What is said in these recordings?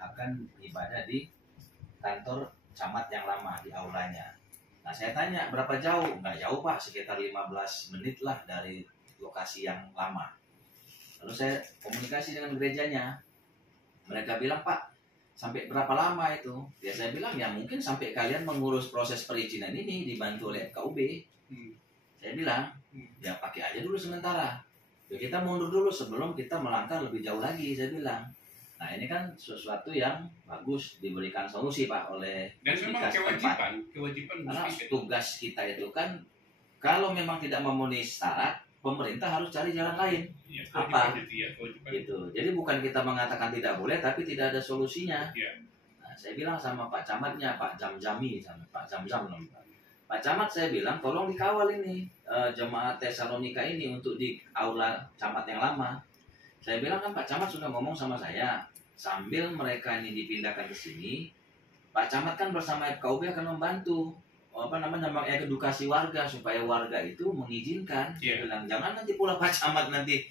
akan ibadah di kantor camat yang lama di aulanya. Nah saya tanya berapa jauh? Nggak jauh Pak, sekitar 15 menit lah dari lokasi yang lama. Lalu saya komunikasi dengan gerejanya. Mereka bilang Pak, sampai berapa lama itu? Ya saya bilang ya mungkin sampai kalian mengurus proses perizinan ini dibantu oleh FKUB. Saya bilang ya pakai aja dulu sementara. Ya kita mundur dulu sebelum kita melangkah lebih jauh lagi, saya bilang. Nah ini kan sesuatu yang bagus diberikan solusi Pak oleh dan memang kewajiban karena tugas kita itu kan kalau memang tidak memenuhi syarat pemerintah harus cari jalan lain ya, apa kewajiban. Gitu. Jadi bukan kita mengatakan tidak boleh tapi tidak ada solusinya. Ya. Nah, saya bilang sama Pak Camatnya, Pak Jamjami, sama Pak Jamjam, Pak Camat saya bilang tolong dikawal ini jemaat Tesalonika ini untuk di aula camat yang lama. Saya bilang kan Pak Camat sudah ngomong sama saya, sambil mereka ini dipindahkan ke sini, Pak Camat kan bersama FKUB akan membantu edukasi warga supaya warga itu mengizinkan. Saya bilang jangan nanti pula Pak Camat nanti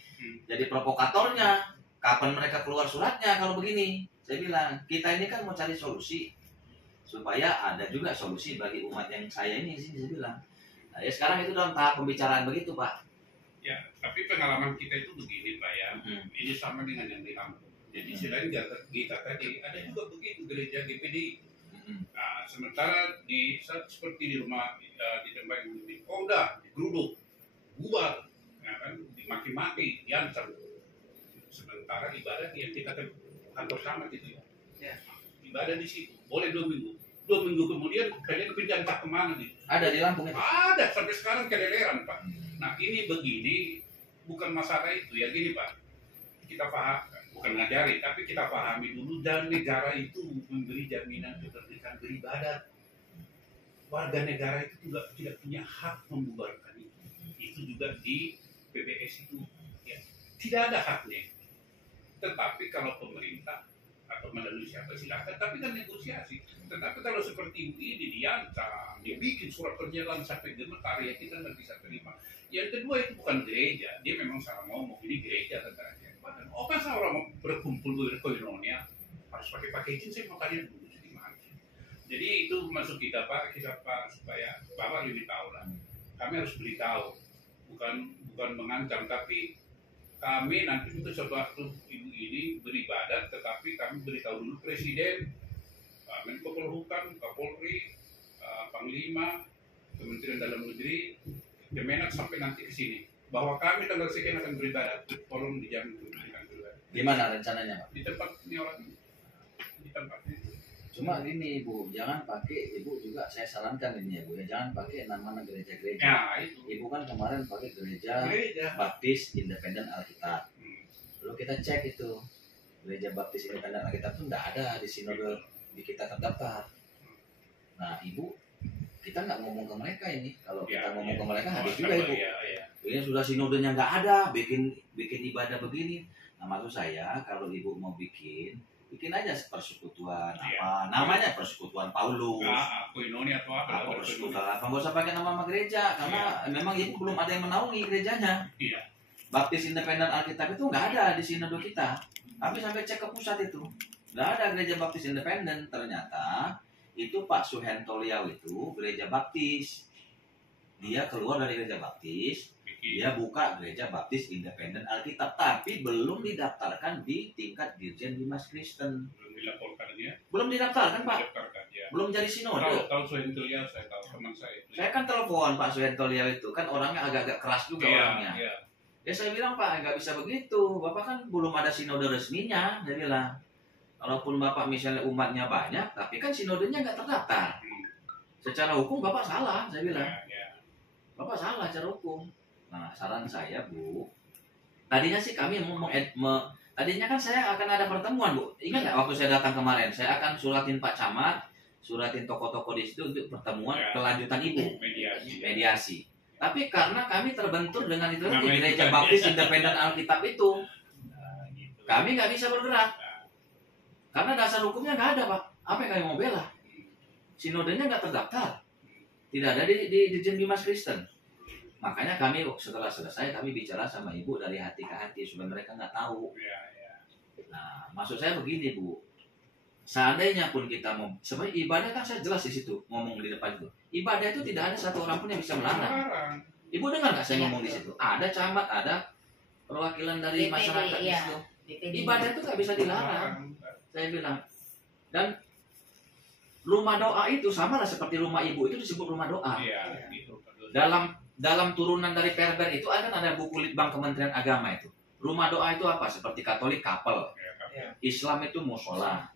jadi provokatornya. Kapan mereka keluar suratnya kalau begini? Saya bilang kita ini kan mau cari solusi supaya ada juga solusi bagi umat yang saya ini sini. Saya bilang. Nah, ya sekarang itu dalam tahap pembicaraan begitu Pak. Ya, tapi pengalaman kita itu begini Pak ya, ini sama dengan yang di Lampung. Jadi selain kita tadi, ada juga begitu gereja GPD. Nah, sementara seperti di rumah di tempat yang ini, oh udah digeruduk, bubar, ya kan, dimaki-maki, diancam. Sementara ibadah yang kita kantor sama gitu ya, ibadah di situ boleh 2 minggu. 2 minggu kemudian kalian pindah entah kemana nih? Ada di Lampung itu? Ada sampai sekarang keleleran Pak. Nah ini begini, bukan masalah itu ya gini Pak, kita paham, bukan ngajari, tapi kita pahami dulu dan negara itu memberi jaminan kemerdekaan beribadah. Warga negara itu juga tidak punya hak membubarkan itu. Itu juga di PBS itu ya, tidak ada haknya. Tetapi kalau pemerintah atau melalui siapa silakan, tapi kan negosiasi. Tetapi kalau seperti ini diancam, dibikin surat perjalanan sampai gemetar ya kita nggak bisa terima. Yang kedua itu bukan gereja, dia memang salah ngomong, ini gereja katanya. Oh kan orang berkumpul berkoinonia harus pakai izin, saya mau kalian dulu di mana? Jadi itu masuk kita Pak supaya Bapak lebih tahu lah. Kami harus beritahu, bukan mengancam, tapi kami nanti untuk sewaktu ibu ini beribadat, tetapi kami beritahu dulu Presiden, Menko Polhukam, Kapolri, Panglima, Kementerian Dalam Negeri, Kemenak sampai nanti ke sini bahwa kami tanggal sekian akan beribadat. Tolong dijamin kemerdekaan beribadat. Di mana rencananya Pak? Di tempat ini orang di tempat ini. Cuma gini Ibu, jangan pakai, Ibu juga saya sarankan ini ya Bu, ya jangan pakai nama gereja-gereja. Ya, itu. Ibu kan kemarin pakai gereja Baptis Independen Alkitab. Lalu kita cek itu gereja Baptis Independen Alkitab itu tidak ada di sinode di kita terdaftar. Nah Ibu, kita nggak ngomong ke mereka ini. Kalau kita ngomong ke mereka habis juga Ibu. Ini sudah sinodenya nggak ada, bikin ibadah begini. Nah maksud saya kalau Ibu mau bikin aja persekutuan apa namanya, persekutuan Paulus, koinonia atau apa persekutuan apa, nggak usah pakai nama gereja karena memang Ibu belum ada yang menaungi gerejanya. Baptis Independen Alkitab itu nggak ada di sinode kita. Kami sampai cek ke pusat itu nggak ada gereja Baptis Independen. Ternyata itu Pak Suhento Liau itu gereja Baptis, dia keluar dari gereja Baptis, dia buka gereja Baptis Independen Alkitab, tapi belum didaftarkan di tingkat Dirjen Dimas Kristen. Belum dilaporkannya? Belum didaftarkan Pak. Ya. Belum jadi sinode. Tahu Suhento Liau, saya tahu teman saya. Saya kan telepon Pak Suhento Liau itu kan orangnya agak-agak keras juga orangnya. Ya saya bilang Pak nggak bisa begitu, Bapak kan belum ada sinode resminya. Saya bilang, kalaupun Bapak misalnya umatnya banyak, tapi kan sinodenya nggak terdaftar. Secara hukum Bapak salah, saya bilang. Bapak salah secara hukum. Nah, saran saya Bu, tadinya sih kami tadinya kan saya akan ada pertemuan Bu. Ingat nggak waktu saya datang kemarin, saya akan suratin Pak Camat, suratin tokoh-tokoh di situ untuk pertemuan kelanjutan Ibu, mediasi. Tapi karena kami terbentur dengan itu di gereja Baptis Independen Alkitab itu, kami nggak bisa bergerak. Karena dasar hukumnya nggak ada Pak. Apa yang kami mau bela? Sinodenya nggak terdaftar, tidak ada di Dirjen Dimas Kristen. Makanya kami setelah selesai kami bicara sama Ibu dari hati ke hati supaya mereka nggak tahu. Nah maksud saya begini Bu, seandainya pun kita mau, sebenarnya ibadah kan saya jelas di situ ngomong di depan itu. Ibadah itu tidak ada satu orang pun yang bisa melarang. Ibu dengar nggak saya ngomong di situ? Ada camat, ada perwakilan dari masyarakat di situ. Ibadah itu nggak bisa dilarang. Saya bilang. Dan rumah doa itu sama lah seperti rumah ibu itu disebut rumah doa. Dalam turunan dari Perber itu ada buku litbang Kementerian Agama itu. Rumah doa itu apa? Seperti Katolik kapel, Islam itu musola,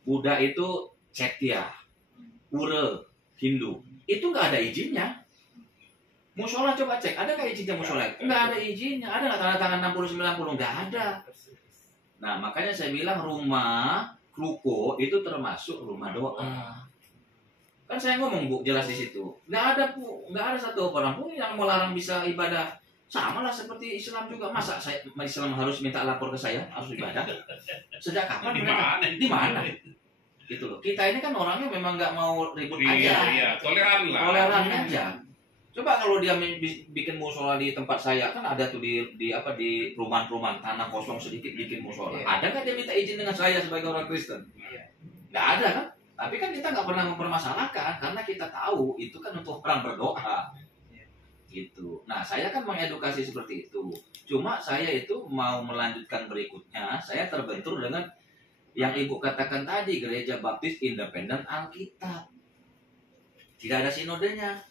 Buddha itu cektia, Pura, Hindu. Itu nggak ada izinnya. Musola coba cek, ada nggak izinnya musola? Nggak ada izinnya. Ada nggak tanda tangan 60-90? Nggak ada. Nah makanya saya bilang rumah ruko itu termasuk rumah doa. Kan saya ngomong Bu jelas di situ. Nggak ada satu orang pun yang melarang bisa ibadah. Sama lah seperti Islam juga. Masa Islam harus minta lapor ke saya harus ibadah? Sejak kapan? Di mana? Gitu loh. Kita ini kan orangnya memang nggak mau ribut aja. Iya, toleran lah. Toleran aja. Coba kalau dia bikin musola di tempat saya, kan ada tuh di perumahan-perumahan tanah kosong sedikit bikin musola. Ada nggak dia minta izin dengan saya sebagai orang Kristen? Nggak ada kan? Tapi kan kita nggak pernah mempermasalahkan karena kita tahu itu kan untuk orang berdoa. Gitu. Nah, saya kan mengedukasi seperti itu. Cuma saya itu mau melanjutkan berikutnya, saya terbentur dengan yang Ibu katakan tadi, Gereja Baptis Independen Alkitab. Tidak ada sinodenya.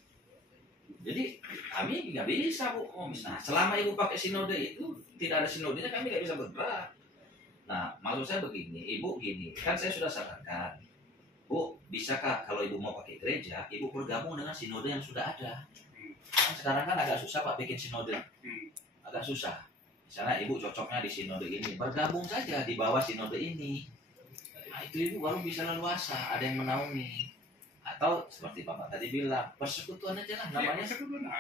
Jadi kami nggak bisa Bu. Nah, selama Ibu pakai sinode itu tidak ada sinodenya, kami nggak bisa bergerak. Nah, maksud saya begini, Ibu gini, kan saya sudah sarankan, Bu, bisakah kalau Ibu mau pakai gereja, Ibu bergabung dengan sinode yang sudah ada? Kan sekarang kan agak susah Pak bikin sinode, agak susah. Misalnya Ibu cocoknya di sinode ini, bergabung saja di bawah sinode ini. Nah itu Ibu baru bisa leluasa, ada yang menaungi. Atau seperti Bapak tadi bilang, persekutuan aja lah namanya.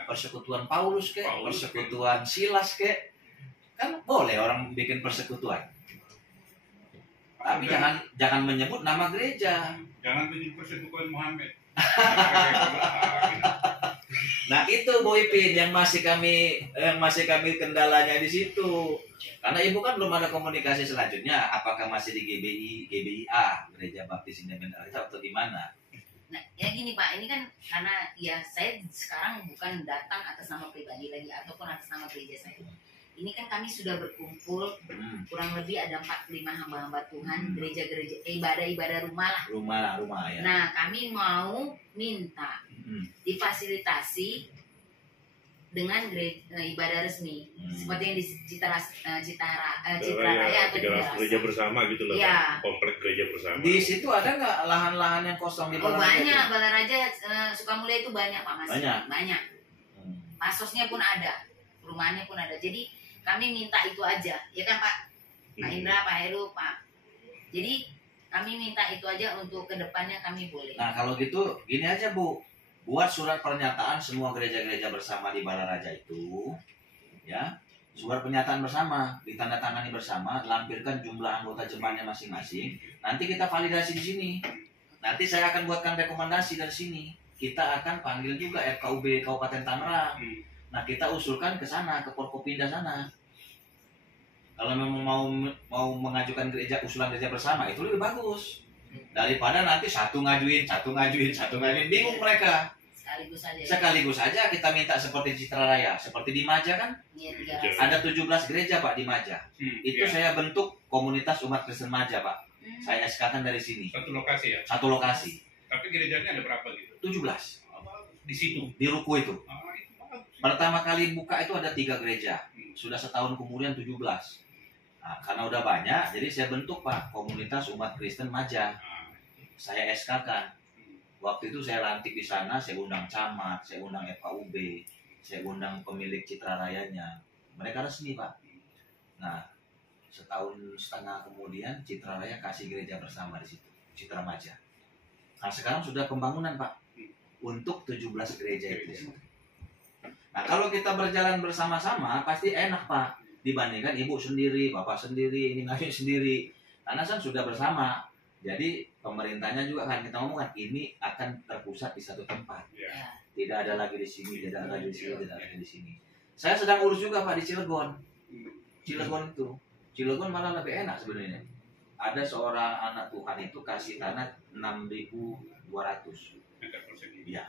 Persekutuan Paulus kek, persekutuan Silas kek. Kan boleh orang bikin persekutuan. Tapi jangan menyebut nama gereja. Jangan bikin persekutuan Muhammad. Nah itu Bu Ipin yang masih kami kendalanya di situ. Karena Ibu kan belum ada komunikasi selanjutnya. Apakah masih di GBIA, Gereja Baptis Independen Alkitab atau di mana? Nah, ya gini Pak, ini kan karena ya saya sekarang bukan datang atas nama pribadi lagi ataupun atas nama gereja saya. Ini kan kami sudah berkumpul kurang lebih ada 45 hamba-hamba Tuhan, gereja-gereja, ibadah-ibadah rumah ya. Nah, kami mau minta difasilitasi dengan ibadah resmi seperti yang di Citra Raya atau gereja bersama gitu loh, ya. Komplek gereja bersama. Di situ ada nggak lahan-lahan yang kosong di Balaraja? Banyak, Balaraja Sukamulya itu banyak Pak Mas. Banyak. Pasosnya pun ada, perumahannya pun ada. Jadi kami minta itu aja, ya kan Pak? Pak Indra, Pak Heru, Pak. Jadi kami minta itu aja untuk kedepannya kami boleh. Nah kalau gitu gini aja Bu, buat surat pernyataan semua gereja-gereja bersama di Balaraja itu, ya, surat pernyataan bersama, ditandatangani bersama, lampirkan jumlah anggota jemaatnya masing-masing. Nanti kita validasi di sini. Nanti saya akan buatkan rekomendasi dari sini. Kita akan panggil juga FKUB Kabupaten Tangerang. Nah kita usulkan ke sana, ke Forkopimda sana. Kalau memang mau mengajukan usulan gereja bersama itu lebih bagus daripada nanti satu ngajuin, bingung mereka. Sekaligus saja kita minta seperti Citra Raya, seperti di Maja kan? Ada 17 gereja Pak di Maja. Itu saya bentuk komunitas umat Kristen Maja Pak. Saya SK-kan dari sini. Satu lokasi ya? Satu lokasi. Tapi gerejanya ada berapa gitu? 17. Di situ? Di Ruko itu. Pertama kali buka itu ada 3 gereja. Sudah setahun kemudian 17. Nah, karena udah banyak, jadi saya bentuk Pak komunitas umat Kristen Maja. Saya SK-kan. Waktu itu saya lantik di sana, saya undang camat, saya undang FKUB, saya undang pemilik Citra Rayanya. Mereka resmi Pak. Nah, setahun setengah kemudian Citra Raya kasih gereja bersama di situ, Citra Maja. Nah, sekarang sudah pembangunan Pak untuk 17 gereja itu. Nah, kalau kita berjalan bersama-sama pasti enak Pak. Dibandingkan ibu sendiri, bapak sendiri, ini ngaji sendiri. Karena kan sudah bersama. Jadi pemerintahnya juga kan kita ngomongkan ini akan terpusat di satu tempat. Tidak ada lagi di sini, tidak ada lagi di sini, tidak ada lagi di sini. Saya sedang urus juga Pak di Cilegon. Cilegon malah lebih enak sebenarnya. ada seorang anak Tuhan itu kasih tanah 6.200. Meter persegi. Iya.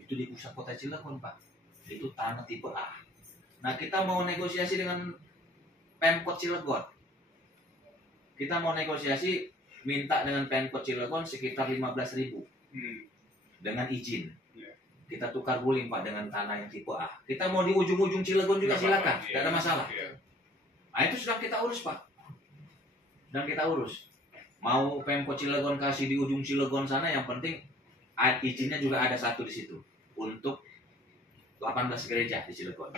Itu di pusat kota Cilegon, Pak. Itu tanah tipe A. Nah, kita mau negosiasi dengan Pemkot Cilegon. Kita mau negosiasi minta dengan Pemkot Cilegon sekitar 15.000 dengan izin. Kita tukar guling, Pak, dengan tanah yang tipe A. Kita mau di ujung-ujung Cilegon juga silakan, tidak ada masalah. Nah, itu sedang kita urus, Pak. Dan kita urus. Mau Pemkot Cilegon kasih di ujung Cilegon sana, yang penting izinnya juga ada satu di situ untuk 18 gereja di Cilegon.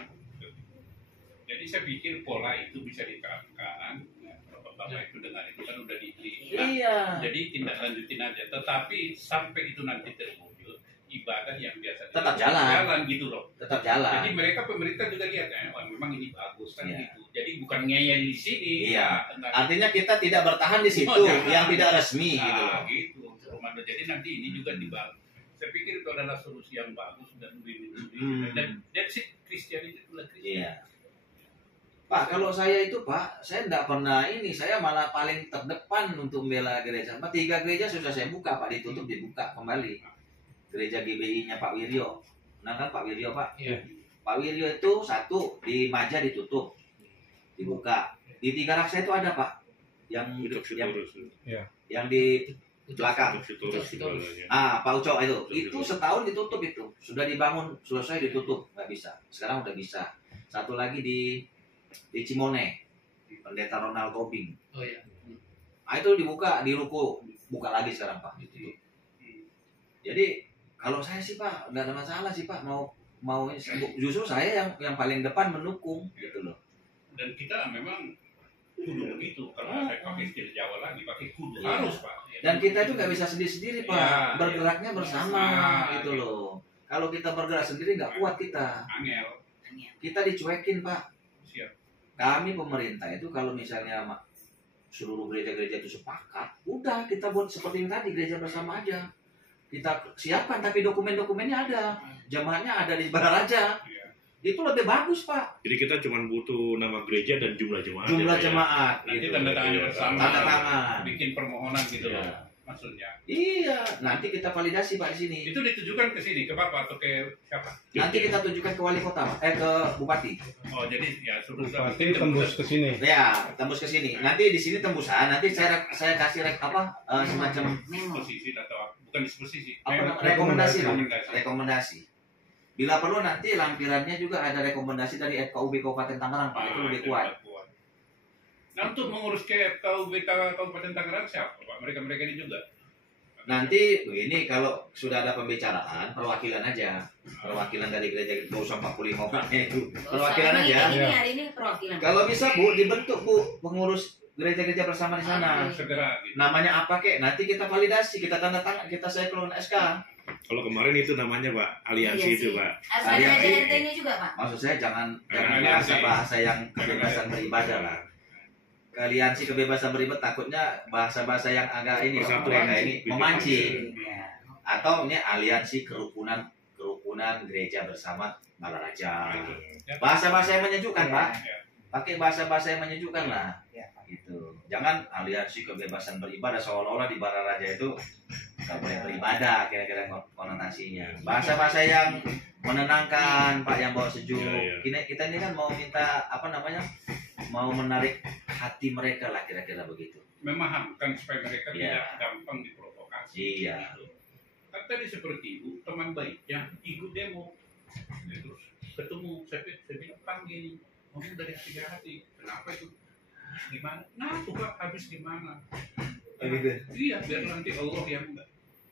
Jadi saya pikir pola itu bisa diterapkan. Bapak itu dengar itu kan udah dibeli. Iya. Jadi tindak lanjutin aja. Tetapi sampai itu nanti terwujud, ibadah yang biasa tetap jalan gitu loh. Tetap jalan. Jadi mereka pemerintah juga lihat wah memang ini bagus kan Iya. gitu. Jadi bukan ngeyel di sini. Iya. Enggak. Artinya kita tidak bertahan di situ yang tidak resmi gitu. Gitu. Jadi nanti ini juga dibangun. Saya pikir itu adalah solusi yang bagus dan win-win. Dan that's it, Christianity itulah Kristen. Iya. Pak, kalau saya itu Pak, saya tidak pernah ini, saya malah paling terdepan untuk membela gereja. 3 gereja sudah saya buka Pak, ditutup dibuka kembali. Gereja GBI-nya Pak Wiryo. Nah kan Pak Wiryo Pak? Iya. Pak Wiryo itu 1 di Maja ditutup, dibuka. Di Tiga Raksa itu ada Pak, yang di belakang. Pak Ucok itu setahun ditutup itu, sudah dibangun selesai ditutup, nggak bisa. Sekarang udah bisa. Satu lagi di Cimone, Pendeta Ronald Tobing. Oh iya. Nah, itu dibuka di ruko, buka lagi sekarang Pak. Ditutup. Jadi kalau saya sih Pak nggak ada masalah sih Pak, mau justru saya yang paling depan mendukung gitu loh. Dan kita memang kudu begitu. Kalau saya pakai istilah Jawa lagi, pakai kudu harus Pak. Dan kita itu nggak bisa sendiri-sendiri Pak, Ya, bergeraknya bersama gitu loh. Kalau kita bergerak sendiri nggak kuat kita. Angel. Kita dicuekin Pak. Siap. Kami pemerintah itu kalau misalnya seluruh gereja-gereja itu sepakat, udah kita buat seperti yang tadi, gereja bersama aja. Kita siapkan tapi dokumen-dokumennya ada, jemaatnya ada di Balaraja. Itu lebih bagus Pak. Jadi kita cuma butuh nama gereja dan jumlah jemaat. Jumlah jemaat. Nanti Gitu. tanda tangan bersama. Tanda tangan. Bikin permohonan gitu Iya. loh. Maksudnya. Iya, nanti kita validasi Pak di sini. Itu ditujukan ke sini, ke Bapak atau ke siapa? Nanti kita tunjukkan ke wali kota, Pak. Ke bupati. Oh, jadi ya suruh Bupati tembus ke sini. Ya, tembus ke sini. Nanti di sini tembusan. Nanti saya kasih semacam posisi atau bukan disposisi. rekomendasi, Pak. Rekomendasi. Bila perlu nanti lampirannya juga ada rekomendasi dari FKUB Kabupaten Tangerang, Pak. Itu lebih kuat. Nah, untuk mengurus ke FKUB Kabupaten Tangerang siapa, Pak? Mereka ini juga. Nanti begini, kalau sudah ada pembicaraan, perwakilan aja. Perwakilan dari gereja, nggak usah 45 orangnya itu. Perwakilan aja. Hari ini perwakilan. Kalau bisa Bu, dibentuk Bu, pengurus gereja-gereja bersama di sana. Segera gitu. Namanya apa kek? Nanti kita validasi, kita tanda tangan, kita saya keluar SK. Kalau kemarin itu namanya Pak, aliansi itu Pak. Harus ada RT-nya juga Pak. Maksud saya jangan Aliansi. bahasa yang kebebasan beribadah lah. Aliansi kebebasan beribadah takutnya bahasa-bahasa yang agak ini, Persatuan ini memancing. Atau ini aliansi kerukunan gereja bersama Balaraja. Bahasa-bahasa yang menyejukkan Pak. Pakai bahasa-bahasa yang menyejukkan lah. Gitu. Jangan aliansi kebebasan beribadah seolah-olah di Balaraja itu nggak boleh beribadah, kira-kira konotasinya. Bahasa-bahasa yang menenangkan Pak, yang bawa sejuk. Kita ini kan mau minta mau menarik hati mereka lah, kira-kira begitu. Memahamkan supaya mereka tidak gampang diprovokasi. Iya. Kan tadi seperti Ibu, teman baiknya ikut demo. Terus ketemu, saya bilang panggil, ngomong dari hati ke hati. Kenapa itu? Gimana? Nah, tuh Pak, habis gimana? Iya, biar nanti Allah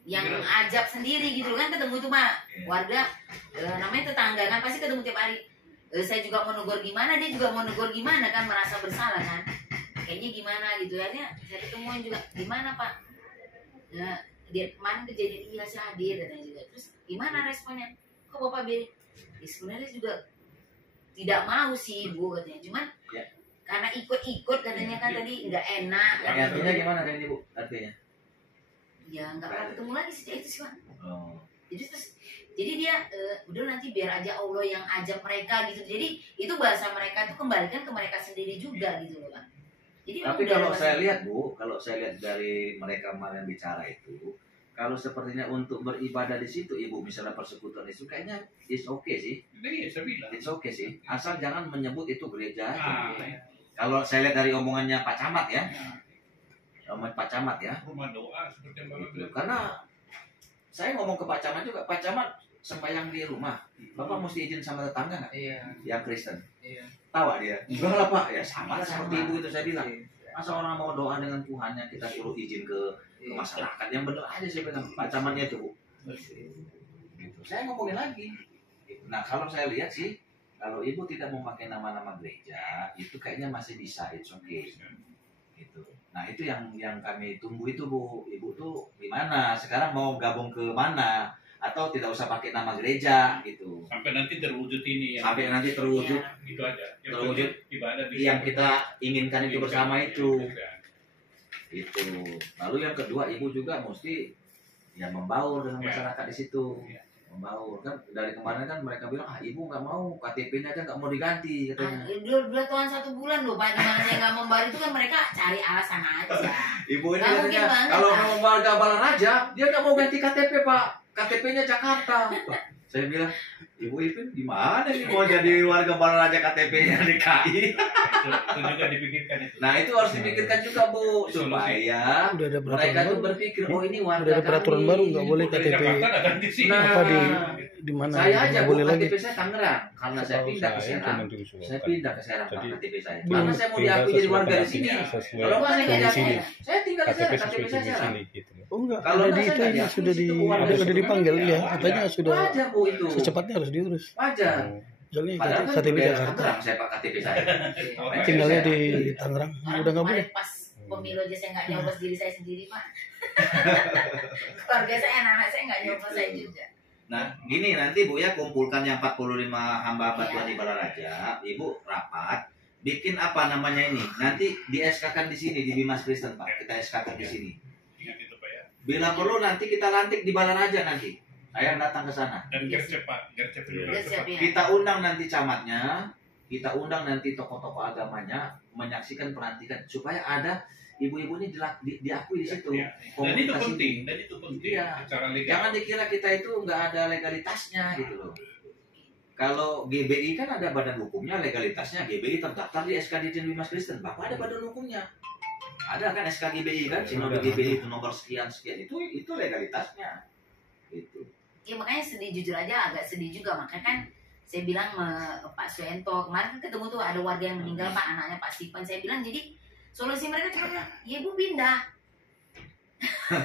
yang ajab sendiri gitu kan, ketemu tuh Pak. Warga namanya tetangga kan pasti ketemu tiap hari. Saya juga mau negor gimana, dia juga mau negor gimana kan, merasa bersalah kan. Kayaknya gimana gitu ya, saya ketemuan juga gimana Pak. Nah, dia kemarin kejadian iya saya hadir katanya juga. Terus gimana responnya? Kok Bapak sebenarnya juga tidak mau sih Ibu katanya. Cuman karena ikut-ikut katanya kan tadi nggak enak. Artinya gimana kan Ibu? Artinya? Ya nggak pernah ketemu lagi sejak itu sih Pak. Oh. Jadi dia udah nanti biar aja Allah yang ajak mereka gitu. Jadi itu bahasa mereka itu kembalikan ke mereka sendiri juga gitu loh Pak. Jadi Tapi kalau saya lihat Bu, kalau saya lihat dari mereka kemarin bicara itu, kalau sepertinya untuk beribadah di situ, Ibu misalnya persekutuan itu kayaknya it's okay sih. Iya, saya bilang. It's okay sih. Asal jangan menyebut itu gereja aja. Nah, Kalau saya lihat dari omongannya Pak Camat ya, omongan Pak Camat ya. rumah doa seperti yang Bapak bilang. Karena saya ngomong ke Pak Camat juga, Pak Camat sembahyang di rumah, Bapak mesti izin sama tetangga nggak? Iya. Yang Kristen. Iya. Tahu dia? Enggak lah Pak, ya sama lah seperti Sama. Ibu itu saya bilang. Masa orang mau doa dengan Tuhannya kita suruh izin ke masyarakat, yang benar aja saya bilang Pak Camatnya itu Bu. Gitu. Saya ngomongin lagi. Nah kalau saya lihat sih, kalau Ibu tidak memakai nama-nama gereja, itu kayaknya masih bisa, it's okay. Gitu. Nah itu yang kami tunggu itu Bu. Ibu tuh gimana? Sekarang mau gabung ke mana? Atau tidak usah pakai nama gereja gitu. Sampai nanti terwujud ini. Sampai nanti terwujud Itu aja. Yang terwujud penting ibadah bisa yang kita inginkan itu bersama itu. Bisa. Itu. Lalu yang kedua Ibu juga mesti ya membaur dengan Ya. masyarakat di situ. Ya. Membaur kan dari kemarin kan mereka bilang Ibu nggak mau KTP-nya kan nggak mau diganti katanya. Dua tahun 1 bulan loh Pak, dimana saya nggak membayar itu kan mereka cari alasan aja. Ibu ini Nggak mungkin katanya banget, kalau Pak. mau warga Balaraja dia nggak mau ganti KTP Pak, KTP-nya Jakarta. Saya bilang Ibu Ipin gimana nih mau jadi warga Balaraja KTP-nya DKI? Itu juga dipikirkan itu. Nah itu harus dipikirkan juga Bu supaya Udah ada mereka peraturan tuh baru. berpikir oh ini warga Udah ada peraturan kami. baru nggak boleh Dari KTP Jakarta datang di sini. Nah, apa di mana Saya aja nggak Bu boleh lagi. KTP saya Tangerang karena saya pindah ke Serang. Saya pindah ke Serang Pak Jadi, KTP saya. belum Karena saya mau diakui jadi warga di sini. Kalau nggak saya Dari tidak sini. saya tinggal di KTP Serang, sesuai KTP saya di Serang. sini gitu. Oh enggak, Kalau ada enggak, di saya itu nggak ini yakin sudah di situ warga udah itu. dipanggil ya, Ya, katanya sudah Wajar Bu itu. secepatnya harus diurus. Wajar. Soalnya Padahal kan KTP di daerah Jakarta, Tangerang saya Pak KTP saya. tinggalnya di Saya. Tangerang, Orang udah nggak boleh. kemarin pas pemilu aja saya nggak nyoblos diri saya sendiri Pak. Keluarga saya, anak-anak saya nggak nyoblos saya juga. Nah, gini nanti Bu ya kumpulkan yang 45 hamba Iya. Tuhan di Balaraja, Ibu rapat, bikin apa namanya ini? Nanti di SK-kan di sini di Bimas Kristen Pak, kita SK-kan di sini. Ingat itu Pak ya. Bila perlu nanti kita lantik di Balaraja nanti. Saya datang ke sana. Dan gercep Pak, gercep juga Udah siap cepat. ya. Kita undang nanti camatnya, kita undang nanti tokoh-tokoh agamanya menyaksikan pelantikan supaya ada ibu-ibu ini diakui di situ. Ya. Dan itu Komunitas penting, ini. dan itu penting Iya. secara legal. Jangan dikira kita itu nggak ada legalitasnya gitu loh. Kalau GBI kan ada badan hukumnya, legalitasnya GBI terdaftar di SK Dirjen Bimas Kristen. Bapak ada badan hukumnya. Ada kan SK GBI kan, Sinode GBI itu nomor sekian itu legalitasnya. Gitu. Ya makanya sedih, jujur aja agak sedih juga, makanya kan saya bilang sama Pak Suento kemarin kan ketemu tuh ada warga yang meninggal Pak, anaknya Pak Sipan. Saya bilang jadi solusi mereka cuma bilang ya Ibu pindah,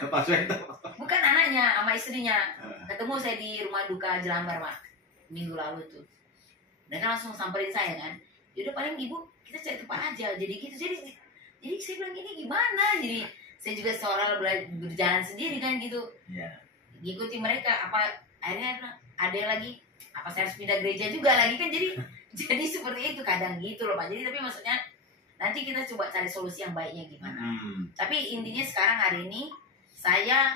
Pak Suento. bukan anaknya sama istrinya. Ketemu saya di rumah duka Jelambar Pak minggu lalu tuh, mereka langsung samperin saya kan, yaudah paling Ibu kita cari tempat aja, jadi gitu. Jadi saya bilang ini gimana, jadi saya juga seorang berjalan sendiri kan gitu, Iya. ngikuti mereka. Apa akhirnya ada lagi apa saya harus pindah gereja juga lagi kan, jadi jadi seperti itu kadang gitu loh Pak. Jadi tapi maksudnya nanti kita coba cari solusi yang baiknya gimana. Tapi intinya sekarang hari ini saya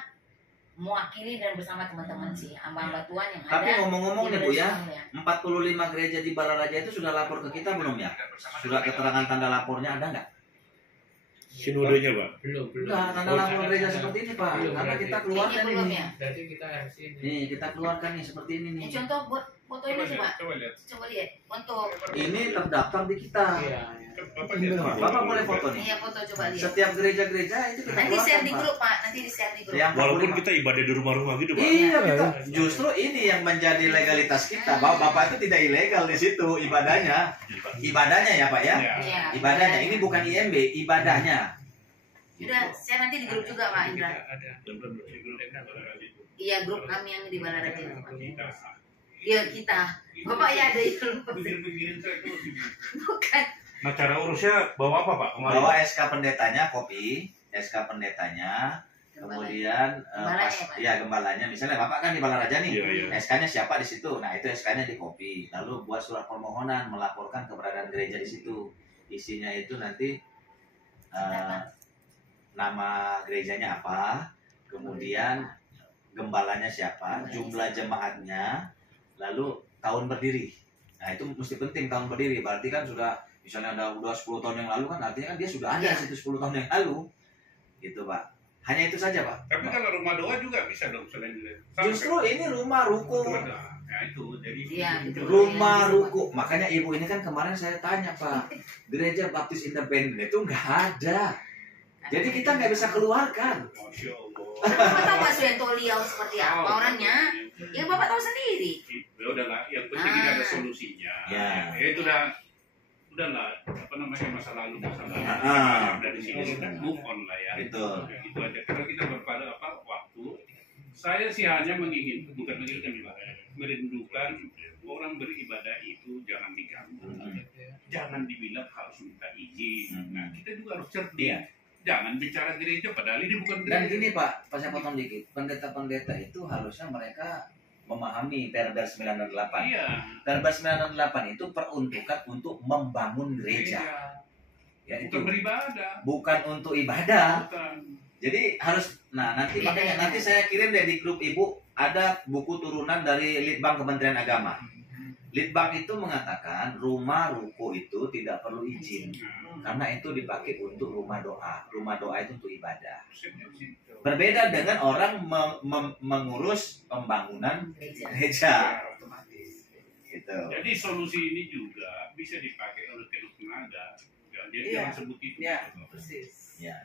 mewakili dan bersama teman-teman sih hamba-hamba Tuhan yang ada. Tapi ngomong-ngomong di nih Bu ya, Indonesia. 45 gereja di Balaraja itu sudah lapor ke kita belum ya? Surat keterangan tanda lapornya ada nggak? Sinodenya Pak. Belum. Enggak, tanda lapor gereja seperti ini Pak. Belum, Karena berarti. kita keluarkan Kayaknya belum ini. ya. Berarti kita harus ini. Nih, kita keluarkan nih seperti ini nih. Contoh buat foto ini Coba coba. lihat, coba lihat. Coba lihat untuk Ini terdaftar di kita. Iya. Bapak lihat. Bapak boleh foto nih. iya foto coba lihat. Setiap gereja-gereja itu kita Nanti share keluarkan di Pak. grup Pak, nanti di share di grup. Yang Walaupun 45. kita ibadah di rumah-rumah gitu Pak. Iya, kita justru ini yang menjadi legalitas kita. Bahwa Bapak itu tidak ilegal di situ ibadahnya. Ibadahnya ya Pak ya. Ya. Iya. Ibadahnya ini bukan IMB, ibadahnya. Sudah, share nanti di grup juga Pak Indra. Ada. Iya grup kami yang di Balaraja itu Pak. Kita. Iya kita. Bapak ya ada itu. Pikir-pikirin saya tuh. Bukan. Nah cara urusnya bawa apa Pak? Kemarin? Bawa SK pendetanya kopi, SK pendetanya, kemudian Gembalanya, pas Pak. ya gembalanya, misalnya Bapak kan di Balaraja nih, Iya, iya. SK-nya siapa di situ, nah itu SK-nya di kopi, lalu buat surat permohonan melaporkan keberadaan gereja di situ, isinya itu nanti nama gerejanya apa, kemudian gembalanya siapa, jumlah jemaatnya, lalu tahun berdiri. Nah itu mesti penting tahun berdiri, berarti kan sudah misalnya udah 10 tahun yang lalu kan artinya kan dia sudah ada situ 10 tahun yang lalu. Gitu, Pak. Hanya itu saja, Pak. Tapi kalau rumah doa juga bisa dong selain itu. Justru ini rumah ruko. Ya itu, jadi Rumah ruko. Makanya ibu ini kan kemarin saya tanya, Pak, gereja baptis independen itu nggak ada. Jadi kita nggak bisa keluarkan. Masya Allah. Bapak tahu Pak Suyanto Liau seperti apa orangnya? Yang Bapak tahu sendiri. Ya udahlah, yang penting ini ada solusinya. Ya. Itu udahlah, apa namanya masa lalu. Dari sini sudah move on lah ya. Betul. Itu aja. Karena kita berpada waktu. Saya sih hanya bukan menginginkan ibadah, merindukan orang beribadah itu jangan diganggu, jangan dibilang harus minta izin. Nah, kita juga harus cerdik. Jangan bicara gereja padahal ini bukan gereja. Dan gini, Pak, pas saya potong dikit, pendeta-pendeta itu harusnya mereka memahami Perda 98. Iya. Perda 98 itu peruntukan untuk membangun gereja. Ya, Bukan beribadah. Bukan untuk ibadah. Bukan. Jadi harus, makanya nanti saya kirim deh di grup ibu ada buku turunan dari Litbang Kementerian Agama. Litbang itu mengatakan rumah ruko itu tidak perlu izin karena itu dipakai untuk rumah doa. Rumah doa itu untuk ibadah. Berbeda dengan orang mengurus pembangunan gereja. Gitu. Jadi solusi ini juga bisa dipakai oleh teknik tenaga. Jadi jangan sebut itu. Persis. Ya.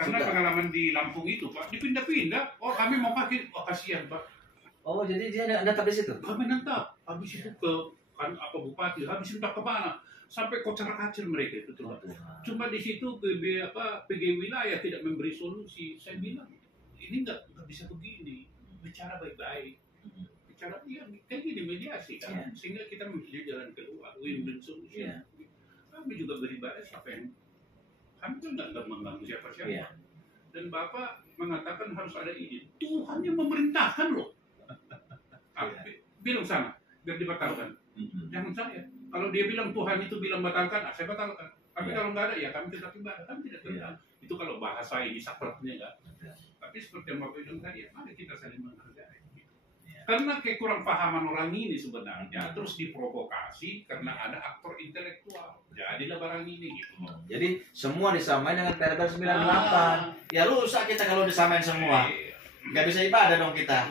Karena pengalaman di Lampung itu, Pak, dipindah-pindah. Oh, kami mau pakai. Oh, kasihan, Pak. Oh, jadi dia netap di situ. Kami netap. Habis itu ke bupati, habis itu ke mana? Sampai kocar-kacir mereka itu tuh. Cuma di situ PG wilayah tidak memberi solusi. Saya bilang, ini nggak bisa begini. Bicara baik-baik. Bicara kayak gini mediasi kan. Sehingga kita mempunyai jalan keluar, win-win solution. Kami juga beribadah siapa yang kami kan nggak mengganggu siapa-siapa. Dan Bapak mengatakan harus ada izin. Tuhan yang memerintahkan loh. Bilang sana, biar dibatalkan. Jangan saya. Kalau dia bilang Tuhan itu bilang batalkan, saya batalkan. Tapi kalau nggak ada, ya kami tetap ibadah. Kami tidak tentang. Itu kalau bahasa ini sakralnya nggak. Tapi seperti yang Bapak bilang tadi, mari kita saling menghargai. Karena kekurang pahaman orang ini sebenarnya terus diprovokasi karena ada aktor intelektual. Jadilah barang ini gitu. Jadi semua disamain dengan Perda 98. Ya rusak kita kalau disamain semua. Nggak bisa ibadah dong kita.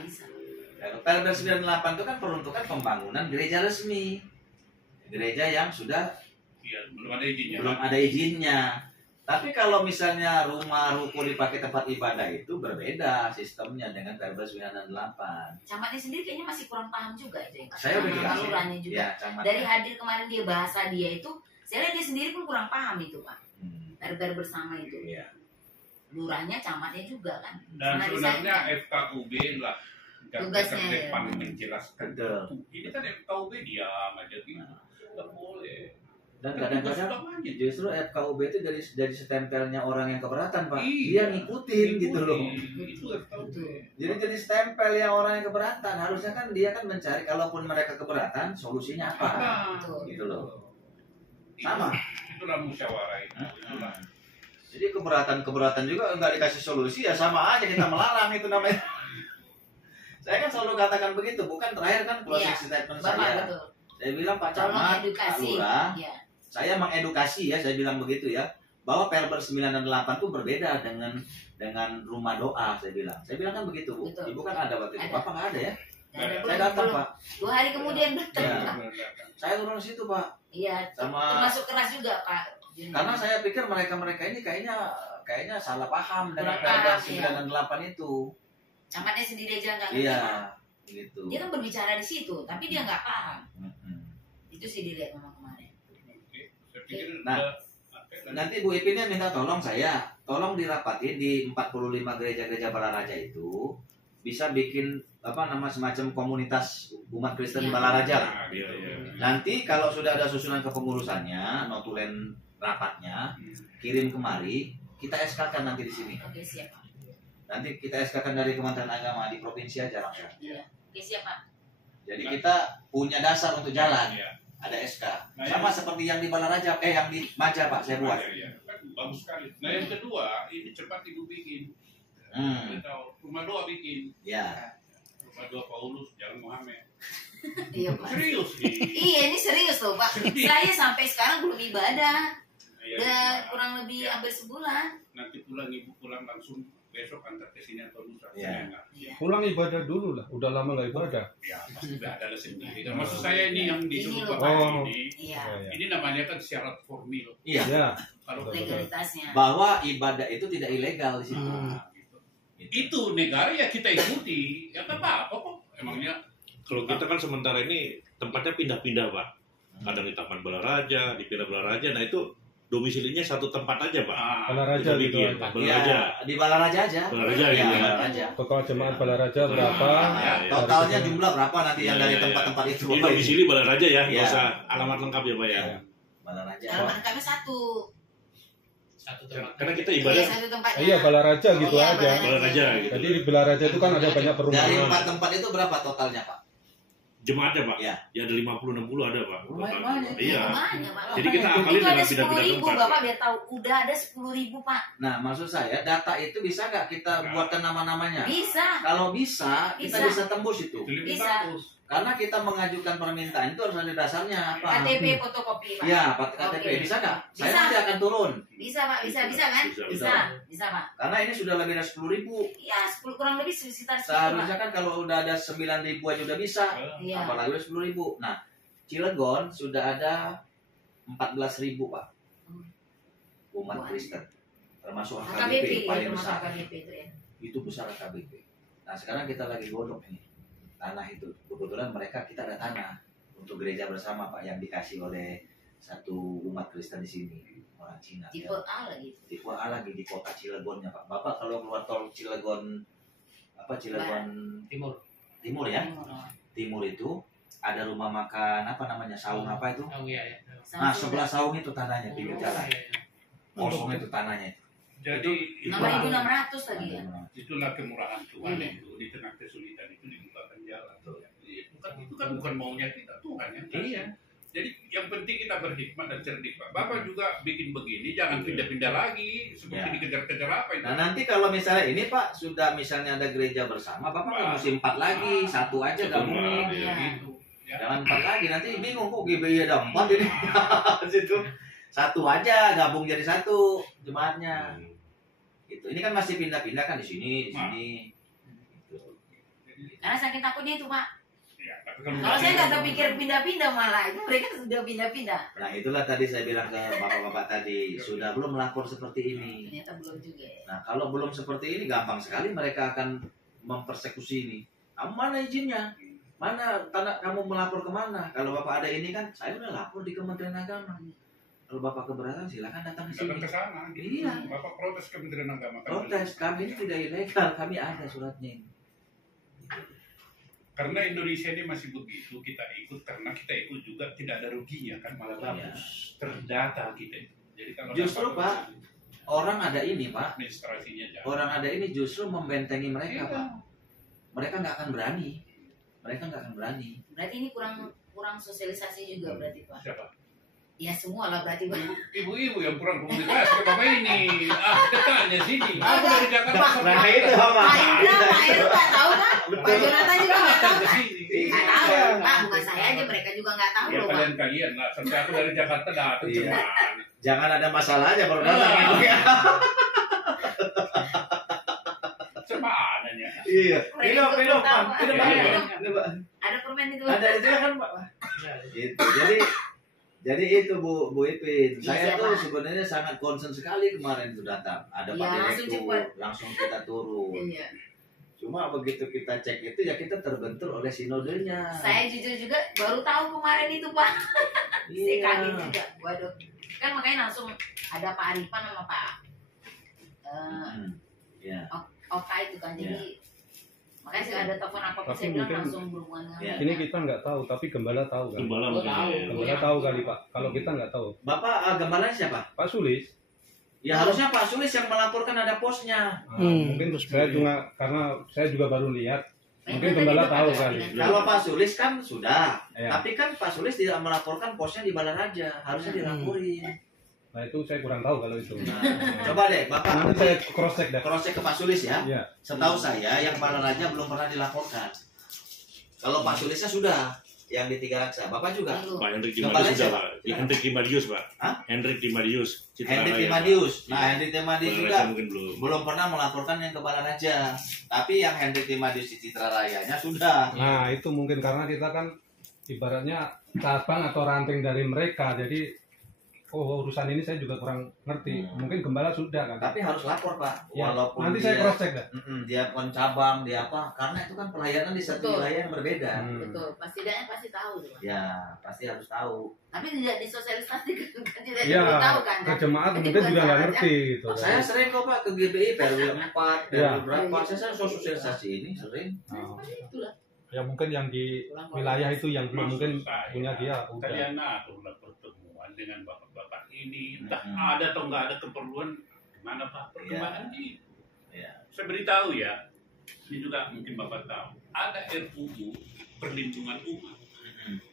Perda 98 itu kan peruntukan pembangunan gereja resmi. Gereja yang sudah belum ada izinnya. Belum ada izinnya. Tapi kalau misalnya rumah ruko dipakai tempat ibadah itu berbeda sistemnya dengan Perda 98. Camatnya sendiri kayaknya masih kurang paham juga itu ya. Saya udah jelasin. Lurahnya juga. Ya, dari hadir kemarin dia bahasa dia itu, saya lihat dia sendiri pun kurang paham itu, Pak. Perda bersama itu. Iya. Lurahnya, camatnya juga kan. Dan sebenarnya FKUB lah tugasnya depan menjelaskan. Betul. Ini kan FKUB diam aja gitu. Nggak boleh. Dan kadang-kadang justru FKUB itu dari setempelnya orang yang keberatan, Pak. Dia ngikutin gitu loh. Itu FKUB. Jadi stempel yang orang yang keberatan. Harusnya kan dia kan mencari kalaupun mereka keberatan, solusinya apa? Gitu loh. Sama. Itulah musyawarah itu. Jadi keberatan juga nggak dikasih solusi ya sama aja kita melarang itu namanya. Saya kan selalu katakan begitu, bukan terakhir kan closing statement saya. Betul. Saya bilang Pak Camat, Pak Lurah, saya mengedukasi ya, saya bilang begitu ya, bahwa Perda 98 itu berbeda dengan rumah doa, saya bilang. Saya bilang kan begitu, Bu. Betul. Ibu kan ada waktu itu. Bapak nggak ada ya? Saya datang, Pak. 2 hari kemudian datang. Ya. Saya turun di situ, Pak. Iya, sama termasuk keras juga, Pak. Karena saya pikir mereka ini kayaknya salah paham dengan Perda 98 itu. Camatnya sendiri aja nggak ngerti. Iya, gitu. Dia kan berbicara di situ, tapi dia nggak paham. Itu sih dilihat memang kemarin. Nah, nanti Bu Ipinnya minta tolong dirapatin di 45 gereja-gereja Balaraja itu bisa bikin semacam komunitas umat Kristen Balaraja lah. Nanti kalau sudah ada susunan kepengurusannya, notulen rapatnya, kirim kemari, kita SK-kan nanti di sini. Oke, siap, Pak. Nanti kita SK-kan dari Kementerian Agama di provinsi aja langsung. Iya. Oke, siap, Pak. Jadi kita punya dasar untuk jalan. Ada SK. Sama seperti yang di Balaraja, yang di Maja, Pak, saya buat. Bagus sekali. Nah, yang kedua, ini cepat Ibu bikin. Rumah doa bikin. Ya. Rumah doa Paulus, Jalan Muhammad. Iya Pak. Serius nih. Iya ini serius loh Pak. Saya sampai sekarang belum ibadah. Ya, Udah kurang lebih hampir sebulan. nanti ibu pulang langsung besok antar ke sini atau lusa. Ya. Iya. Pulang ibadah dulu lah, udah lama nggak ibadah. Ya, pasti udah ada sendiri. Dan maksud saya ini yang Ini disuruh loh, Bapak Pak. ini, Iya. ini namanya kan syarat formil. Iya. Ya. Kalau Legalitasnya. Bahwa ibadah itu tidak ilegal di situ. gitu. Itu negara ya kita ikuti. Ya nggak apa-apa kok. Emangnya Kalau kita kan sementara ini tempatnya pindah-pindah, Pak. Kadang di Taman Balaraja, di Villa Balaraja. Nah itu domisilinya satu tempat aja, Pak. Balaraja Kita gitu bikin. aja. Balaraja. Ya, di Balaraja aja. Balaraja Iya, gitu ya. Balaraja. Total jemaat Balaraja berapa? Ya, totalnya jumlah berapa nanti yang dari tempat-tempat itu? Ini domisili Balaraja ya, nggak Iya. usah alamat lengkap ya, Pak ya. Iya. Balaraja. Alamat kami satu. Karena kita Iya ibadah satu tempatnya. Iya, Balaraja gitu Iya, aja. Balaraja gitu. Jadi di Balaraja itu kan ada banyak Dari perumahan. 4 tempat itu berapa totalnya, Pak? Jemaatnya, Pak. Iya. Ya ada 50-60 ada, Pak. Lumayan Total. banyak. Iya. Banyak, Pak. Jadi kita Itu akalin ada dengan 10.000 pindah-pindah tempat. Bapak biar tahu. Udah ada 10.000 Pak. Nah, maksud saya data itu bisa nggak kita buatkan nama-namanya? Bisa. Kalau bisa, kita Bisa. bisa tembus itu. itu lebih Bisa. bagus. Karena kita mengajukan permintaan itu harus ada dasarnya apa? KTP fotokopi Pak. Ya, KTP. Oke. Bisa nggak? Saya Bisa. nanti akan turun. Bisa Pak, bisa kan? Bisa, Bisa, bisa Pak. Karena ini sudah lebih dari 10.000. Iya, 10 kurang lebih sekitar 10 Pak. Seharusnya kan kalau udah ada 9.000 aja udah bisa. Iya. Apalagi udah 10.000. Nah, Cilegon sudah ada 14.000 Pak. Umat Kristen. Termasuk AKBP HKBP ya, paling termasuk besar. AKBP itu ya. Itu besar HKBP. Nah, sekarang kita lagi godok ini. Tanah itu. Kebetulan mereka kita ada tanah untuk gereja bersama Pak yang dikasih oleh satu umat Kristen di sini, orang Cina. Tipe ya. A lagi. Tipe A lagi di kota Cilegonnya Pak. Bapak kalau keluar tol Cilegon Cilegon Timur ya. Timur itu ada rumah makan apa namanya saung apa itu? Nah, sebelah saung itu tanahnya pinggir jalan. Kosong itu tanahnya itu. Jadi itu, 6.600 tadi ya. itulah kemurahan Tuhan Iya. itu di tengah kesulitan itu dibukakan jalan. Itu kan bukan maunya kita Tuhan ya. Iya. Jadi yang penting kita berhikmat dan cerdik Pak. Bapak juga bikin begini, jangan pindah-pindah lagi seperti Ya. dikejar-kejar apa itu. Nah, nanti kalau misalnya ini Pak sudah misalnya ada gereja bersama, Bapak nggak mesti 4 lagi, satu aja gabungin. Iya. Gitu. Ya. Jangan 4 lagi, nanti bingung kok GBI ada 4 ini. Situ. Satu aja gabung jadi satu jemaatnya. Gitu. Ini kan masih pindah-pindah kan di sini, di sini. Gitu. Karena saking takutnya itu Pak. Ya, tapi Kalau saya nggak terpikir pindah-pindah malah itu mereka sudah pindah-pindah. Nah, itulah tadi saya bilang ke bapak-bapak tadi, sudah belum melapor seperti ini. Ternyata belum juga ya. Nah, kalau belum seperti ini gampang sekali mereka akan mempersekusi ini. Kamu mana izinnya? Mana tanah kamu melapor kemana? Kalau bapak ada ini kan, saya udah lapor di Kementerian Agama. Kalau bapak keberatan silakan datang ke datang sini. ke sana. Gitu. Iya. Bapak protes Kementerian Agama. Protes, kami ini tidak ilegal, kami ada suratnya ini. Karena Indonesia ini masih begitu, kita ikut karena kita ikut juga tidak ada ruginya kan, malah Iya. bagus. Terdata kita itu. Jadi kalau Justru, dapat Pak, orang ada ini Pak, administrasinya jalan. orang ada ini justru membentengi mereka Iya. Pak. Mereka nggak akan berani. Mereka nggak akan berani. Berarti ini kurang sosialisasi juga berarti Pak. Siapa? Ya semua lah berarti Pak. Ibu-ibu yang kurang komunikasi ke bapak ini. Dekatnya sini. Aku dari Jakarta. Nah, itu Pak. Pak Indra, Pak Heru nggak tahu kan? Pak Jonathan juga nggak tahu kan? Sini. Nggak tahu Pak, bukan saya aja mereka juga nggak tahu Ya loh Pak. kalian lah. Sampai aku dari Jakarta datang Iya. cuman. Jangan ada masalah aja baru datang. Iya. Cemananya. Iya. Minum, minum, Pak. Minum, Minum. Pak. Ada permen itu. Ada itu kan Pak. Gitu. Jadi itu Bu Ipin. Saya Iya, tuh Pak. sebenarnya sangat concern sekali kemarin itu datang. Ada Pak Iya, langsung Direktur, cepat. langsung kita turun. Iya. Cuma begitu kita cek itu ya kita terbentur oleh sinodenya. Saya jujur juga baru tahu kemarin itu Pak. Saya kaget juga. Waduh. Kan makanya langsung ada Pak Arifan sama Pak Ya. Oka itu kan. Jadi makanya saya ada telepon apa-apa Tapi saya bilang mungkin- langsung berhubungan dengan Ya. Ini kita nggak tahu, tapi gembala tahu kan. Gembala Oh, mungkin. tahu. ya. Gembala tahu kali Pak. Kalau kita nggak tahu. Bapak gembalanya siapa? Pak Sulis. Ya harusnya Pak Sulis yang melaporkan ada posnya. Mungkin saya juga karena saya juga baru lihat. Mungkin gembala tahu kali. Kalau Pak Sulis kan sudah, Ya. tapi kan Pak Sulis tidak melaporkan posnya di Balaraja, harusnya dilaporin. Nah itu saya kurang tahu kalau itu. Nah, coba deh Bapak Nanti saya cross check dah. cross check ke Pak Sulis ya. Iya. Setahu saya yang Balaraja belum pernah dilaporkan. Kalau Pak Sulisnya sudah. yang di Tiga Raksa. Bapak juga? Dulu. Pak Hendrik Kepala Timadius sudah siapa? Pak. Hendrik Timadius Pak. Hah? Hendrik Timadius. Hendrik Citraraya. Timadius. Nah, Iya. Hendrik Timadius Balaraja juga mungkin belum. belum pernah melaporkan yang ke Balaraja. Tapi yang Hendrik Timadius di Citra Rayanya sudah. Nah, itu mungkin karena kita kan ibaratnya cabang atau ranting dari mereka. Jadi urusan ini saya juga kurang ngerti. Mungkin gembala sudah kan. Tapi harus lapor, Pak. Ya, Walaupun nanti saya cross check dah. dia bukan cabang, dia apa? Karena itu kan pelayanan di satu Betul. wilayah yang berbeda. Betul, pasti tahu tuh. Ya, pasti harus tahu. Tapi tidak disosialisasikan kan tidak Iya, diberitahu kan. ke jemaat Jadi mungkin bukan juga nggak salah ngerti gitu. Saya sering kok Pak ke GBI PRW 4, PRW Ya. berapa? Saya sosialisasi ini sering. Oh. Itulah. Ya mungkin yang di Pulang wilayah itu yang belum mungkin Maksud saya, punya dia udah. kalian aturlah pertemuan dengan bapak-bapak ini, entah Mm-mm. ada atau nggak ada keperluan, gimana Pak perkembangan ini. Ya. Saya beritahu ya, ini juga mungkin bapak tahu, ada RUU perlindungan umat,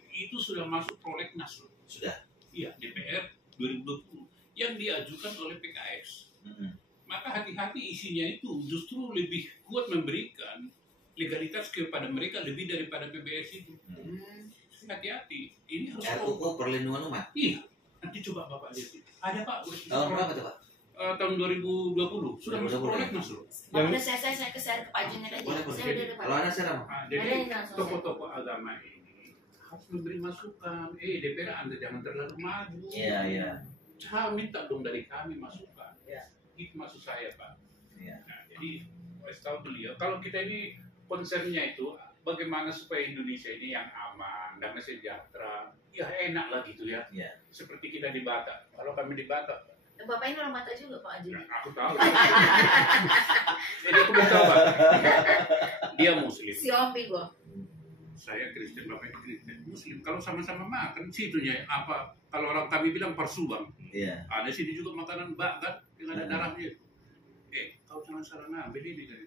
itu sudah masuk prolegnas loh. Sudah. Iya, DPR 2020 yang diajukan oleh PKS. Maka hati-hati isinya itu justru lebih kuat memberikan legalitas kepada mereka lebih daripada PBS itu. Hati-hati, ini harus RUU perlindungan umat. Iya, nanti coba bapak lihat itu. Ada Pak, Tahun berapa tuh, Pak? tahun 2020 sudah masuk 2020. prolegnas loh. Kalau udah saya ke share ke Pak Junet aja. Boleh, boleh. Saya udah dapat. Kalau ada saya mau. Nah, Ada jadi yang langsung tokoh-tokoh agama ini harus memberi masukan. DPR Anda jangan terlalu maju. Iya, iya. Jangan minta dong dari kami masukan. Iya. Itu maksud saya Pak. Iya. Nah, jadi harus tahu beliau. Kalau kita ini concernnya itu bagaimana supaya Indonesia ini yang aman, damai sejahtera, ya enak lah gitu ya. Iya. Seperti kita di Batak. Kalau kami di Batak, Bapak ini orang mata juga Pak Haji. ya, aku tahu. Jadi aku mau tahu Pak. Dia Muslim. Si Ompi gua. Saya Kristen, bapaknya Kristen, Muslim. Kalau sama-sama makan, situnya apa? Kalau orang kami bilang parsubang. Iya. Ada sini juga makanan bak kan, yang ada darahnya. Kau jangan salah ngambil ini kan.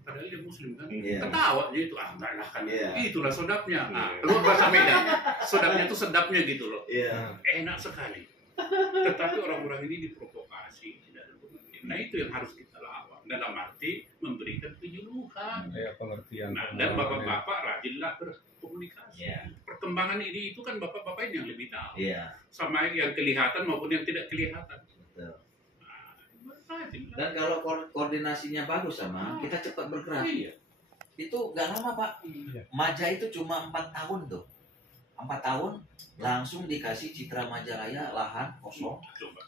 Padahal dia Muslim kan. Iya. Ketawa dia itu, enggak lah kan. Iya. Itulah sodapnya. Nah, Iya. keluar bahasa Medan. Sodapnya itu sedapnya gitu loh. Iya. Enak sekali. Tetapi orang-orang ini diprovokasi, tidak ada pengertian. Nah itu yang harus kita lawan. Dalam arti memberikan penyuluhan. Ya, pengertian. Nah, dan bapak-bapak rajinlah berkomunikasi. Iya. Perkembangan ini itu kan bapak-bapak ini yang lebih tahu. Iya. Sama yang kelihatan maupun yang tidak kelihatan. Betul. Nah, rajinlah. Dan kalau koordinasinya bagus sama, kita cepat bergerak. Iya. Itu nggak lama, Pak. Iya. Maja itu cuma 4 tahun tuh. 4 tahun langsung dikasih Citra Majalaya lahan kosong. Coba.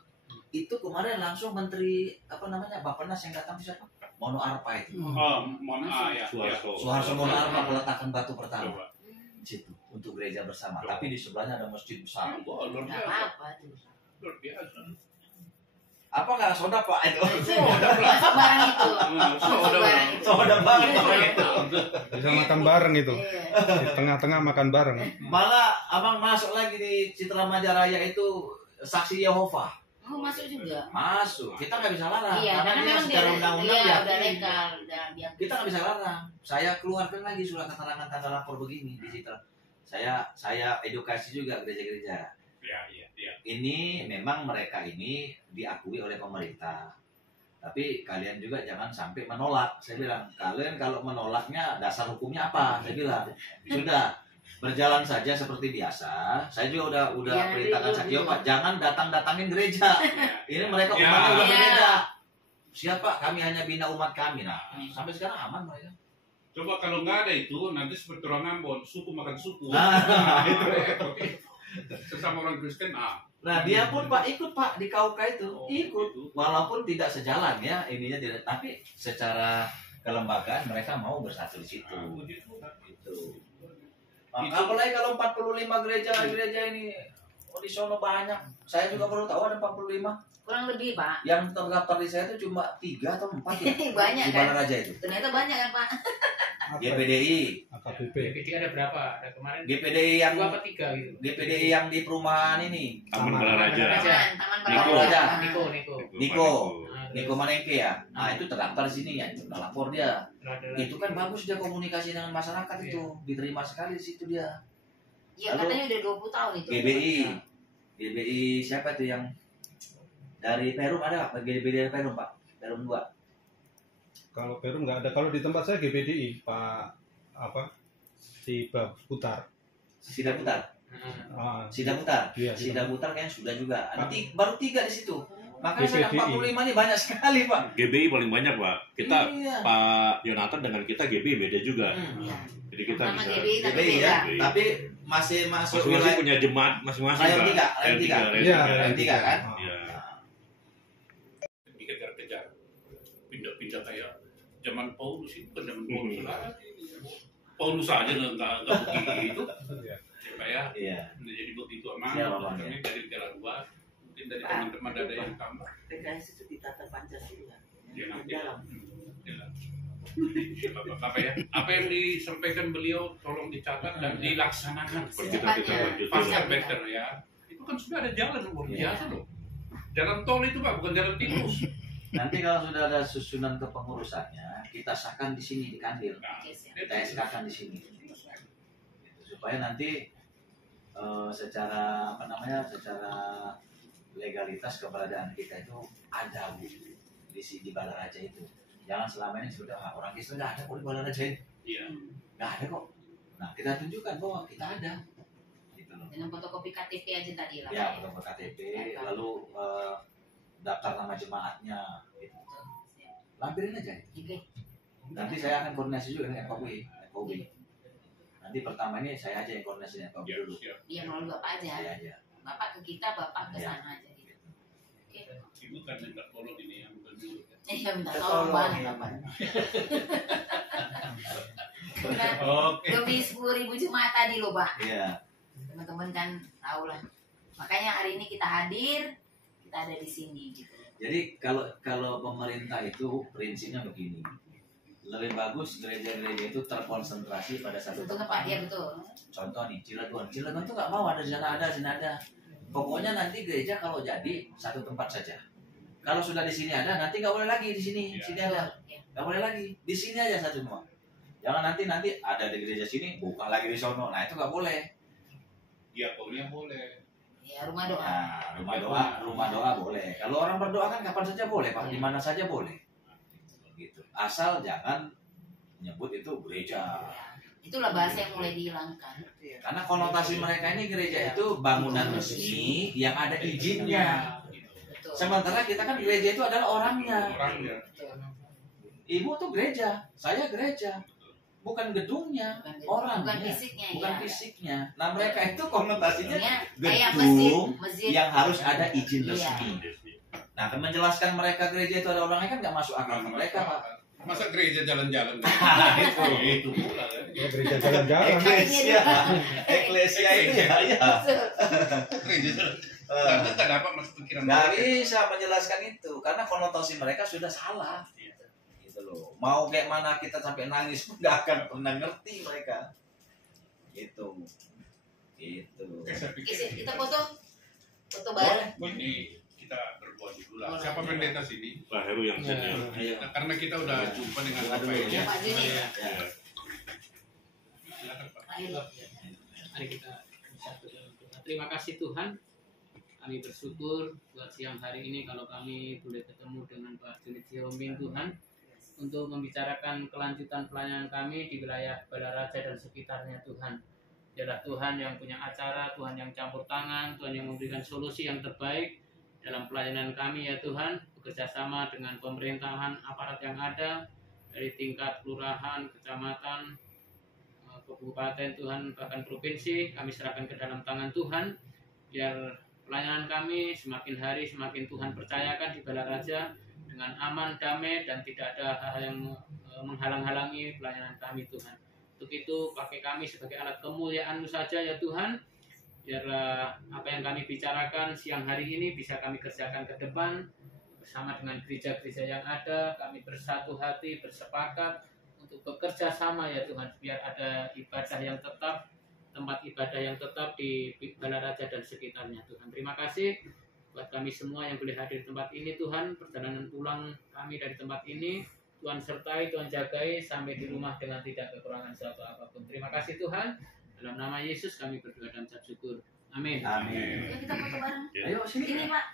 Itu kemarin langsung Menteri apa namanya Bappenas yang datang siapa? Mono Arfa itu. Oh, mohon ya. Suharto. Soeharto Mono Arfa meletakkan batu pertama Coba. di situ untuk gereja bersama. Coba. Tapi di sebelahnya ada masjid besar. Wah, luar Enggak biasa. apa-apa tuh. Luar biasa. Apa nggak soda Pak itu? Masuk barang itu. Masuk barang itu. Soda banget Pak itu. Bisa makan bareng itu. Iya. Di tengah-tengah makan bareng. Malah abang masuk lagi di Citra Majalaya itu saksi Yehova. Oh, masuk juga. Masuk. Kita nggak bisa larang. Iya, karena karena dia memang secara dia undang-undang iya, diakui. udah legal, udah dia. Kita nggak bisa larang. Saya keluarkan lagi surat keterangan tanda lapor begini di Citra. Saya edukasi juga gereja-gereja. Iya, iya, iya. Ini memang mereka ini diakui oleh pemerintah. Tapi kalian juga jangan sampai menolak. Saya bilang, kalian kalau menolaknya dasar hukumnya apa? Saya bilang, sudah berjalan saja seperti biasa. Saya juga udah Ya, perintahkan dulu, Sakio dulu. Pak, jangan datangin gereja. Ini mereka Ya. umatnya udah Ya. berbeda. Siapa? Kami hanya bina umat kami. Nah, sampai sekarang aman mereka. Coba kalau nggak ada itu, nanti seperti orang Ambon, suku makan suku. Nah. Itu. Sesama orang Kristen, Nah, dia pun Pak ikut Pak di KUK itu, Oh, ikut. gitu. Walaupun tidak sejalan ya, ininya tidak, tapi secara kelembagaan mereka mau bersatu di situ. begitu. Gitu. Apalagi kalau 45 gereja ini di sono banyak. Saya juga baru tahu ada 45. Kurang lebih, Pak. Yang terdaftar di saya itu cuma 3 atau 4 ya. Banyak Di kan? Balaraja itu. Ternyata banyak kan, Pak? GPDI, AKBP. GPDI ada berapa? Ada kemarin GPDI yang 2 apa 3 gitu. GPDI yang di perumahan ini. Taman Balaraja. Taman Niko Balaraja. aja. Niko. Niko. Nah, Niko Manengke ya. Nah, itu terdaftar di sini ya. Udah lapor dia. Itu kan bagus dia komunikasi dengan masyarakat itu. Diterima sekali di situ dia. Iya, katanya udah 20 tahun itu. GBI siapa tuh yang dari Perum ada Pak? GBI dari Perum Pak. Perum 2. Kalau Perum nggak ada. Kalau di tempat saya GPDI, Pak apa si Putar. Sida Putar. Sida Putar. Iya, Sida Putar kayaknya sudah juga. Nanti baru 3 di situ. Makanya sudah 45 nih banyak sekali, Pak. GBI paling banyak, Pak. Kita Iya. Pak Yonatan dengan kita GBI beda juga. Iya. Jadi kita Sama bisa GBI tapi GBI beda. ya, tapi masih masuk masing-masing wilayah punya jemaat masing-masing. Layan Pak. tiga, layan Layan tiga. layan Iya, tiga. layan tiga kan? Iya. Dikejar-kejar, pindah-pindah kayak zaman Paulus itu kan zaman Paulus lagi. Paulus aja nggak begitu. Supaya Iya. jadi begitu aman. Siap, Bang, Kami dari jalan luar, mungkin dari teman-teman ada yang tambah. PKS itu ditata Pancasila. Ya nanti. Dalam. Apa ya? Apa yang disampaikan beliau tolong dicatat dan dilaksanakan. Seperti kita Secepatnya. lanjut. Faster better ya. Itu kan sudah ada jalan luar biasa loh. Jalan tol itu Pak, bukan jalan tikus. Nanti kalau sudah ada susunan kepengurusannya, kita sahkan di sini di Kandil. Nah, Oke, siap. Kita SK-kan di sini. Supaya nanti secara apa namanya? Secara legalitas keberadaan kita itu ada Bu di Balaraja itu. Jangan selama ini sudah orang Kristen nggak ada kok di Balaraja ini. Iya. Nggak ada kok. Nah, kita tunjukkan bahwa kita ada. Gitu loh. Dengan fotokopi KTP aja tadi lah. Ya, Pak, foto KTP, lalu daftar nama jemaatnya. Gitu. Siap. Lampirin aja. Oke. Nanti saya akan koordinasi juga dengan FKB. Nanti pertama ini saya aja yang koordinasi dengan FKB Iya, dulu. siap. Iya, melalui Bapak aja. Saya aja. Bapak ke kita, Bapak ke Iya. sana aja gitu. Oke. Ibu kan minta tolong ini yang kedua. Iya, minta Kita tolong tolong, banget iya. Bapak. Oke. Lebih 10.000 jemaat tadi loh, Pak. Iya. Teman-teman kan tahu lah. Makanya hari ini kita hadir, kita ada di sini gitu. Jadi kalau pemerintah itu prinsipnya begini. Lebih bagus gereja-gereja itu terkonsentrasi pada satu Betul tempat. Pak, ya betul. Contoh nih Cilegon. Cilegon tuh nggak mau ada di sana ada, sini ada. Pokoknya nanti gereja kalau jadi satu tempat saja. Kalau sudah di sini ada, nanti nggak boleh lagi di sini. Iya. Sini ada. Ya. Nggak boleh lagi. Di sini aja satu semua. Jangan nanti ada di gereja sini, bukan lagi di sono. Nah itu nggak boleh. Diakonnya boleh. Ya, rumah doa. Nah, rumah doa boleh. Kalau orang berdoa kan kapan saja boleh, Pak. Di mana saja boleh. Gitu. Asal jangan menyebut itu gereja. Itulah bahasa yang mulai dihilangkan. Karena konotasi mereka ini gereja itu bangunan resmi yang ada izinnya. Betul. Sementara kita kan gereja itu adalah orangnya. Orangnya. Betul. Ibu tuh gereja, saya gereja. Bukan gedungnya, orangnya. Bukan fisiknya Bukan ya. fisiknya. Nah mereka itu konotasinya Ya, kayak masjid, gedung masjid. yang harus ada izin Iya. resmi. Nah, menjelaskan mereka gereja itu ada orangnya kan nggak masuk akal ke mereka, Pak. Masa gereja jalan-jalan? Itu pula kan. Ya gereja jalan-jalan. Eklesia itu ya. Gereja jalan. Nggak dapat masuk pikiran. Nggak bisa menjelaskan itu karena konotasi mereka sudah salah. Gitu loh. Mau kayak mana kita sampai nangis pun nggak akan pernah ngerti mereka. Gitu. Gitu. Saya Oke, pikir kita foto bareng. ini kita berdoa dulu lah. Boleh. Siapa pendeta sini? Pak Heru yang senior. Ayo. Nah, karena kita udah jumpa dengan Doa Bapak dulu. ini. Ya, Pak Juni. Ya. Silakan Pak. Ayo. Mari kita bersatu dalam doa. Terima kasih Tuhan. Kami bersyukur buat siang hari ini kalau kami boleh ketemu dengan Pak Juni Siomin Tuhan untuk membicarakan kelanjutan pelayanan kami di wilayah Balaraja dan sekitarnya Tuhan. Dialah Tuhan yang punya acara, Tuhan yang campur tangan, Tuhan yang memberikan solusi yang terbaik dalam pelayanan kami ya Tuhan, bekerja sama dengan pemerintahan aparat yang ada dari tingkat kelurahan, kecamatan, kabupaten Tuhan, bahkan provinsi, kami serahkan ke dalam tangan Tuhan, biar pelayanan kami semakin hari semakin Tuhan percayakan di Balaraja dengan aman, damai, dan tidak ada hal yang menghalang-halangi pelayanan kami Tuhan. Untuk itu pakai kami sebagai alat kemuliaan-Mu saja ya Tuhan, biar apa yang kami bicarakan siang hari ini bisa kami kerjakan ke depan bersama dengan gereja-gereja yang ada. Kami bersatu hati, bersepakat untuk bekerja sama ya Tuhan, biar ada ibadah yang tetap, tempat ibadah yang tetap di Balaraja dan sekitarnya Tuhan. Terima kasih buat kami semua yang boleh hadir di tempat ini Tuhan. Perjalanan pulang kami dari tempat ini Tuhan sertai, Tuhan jagai sampai di rumah dengan tidak kekurangan suatu apapun. Terima kasih Tuhan. Dalam nama Yesus kami berdoa dan ucap syukur. Amin. Amin. Yuk kita foto bareng. Ayo sini. Ini Pak.